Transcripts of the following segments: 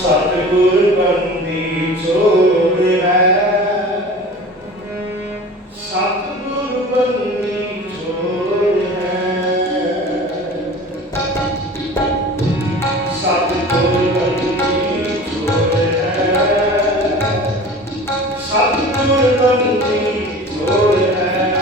ਸਤਿਗੁਰ ਬੰਦੀ ਛੋੜ ਹੈ ਸਤਿਗੁਰ ਬੰਦੀ ਛੋੜ ਹੈ ਸਤਿਗੁਰ ਬੰਦੀ ਛੋੜ ਹੈ ਸਤਿਗੁਰ ਬੰਦੀ ਛੋੜ ਹੈ।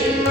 She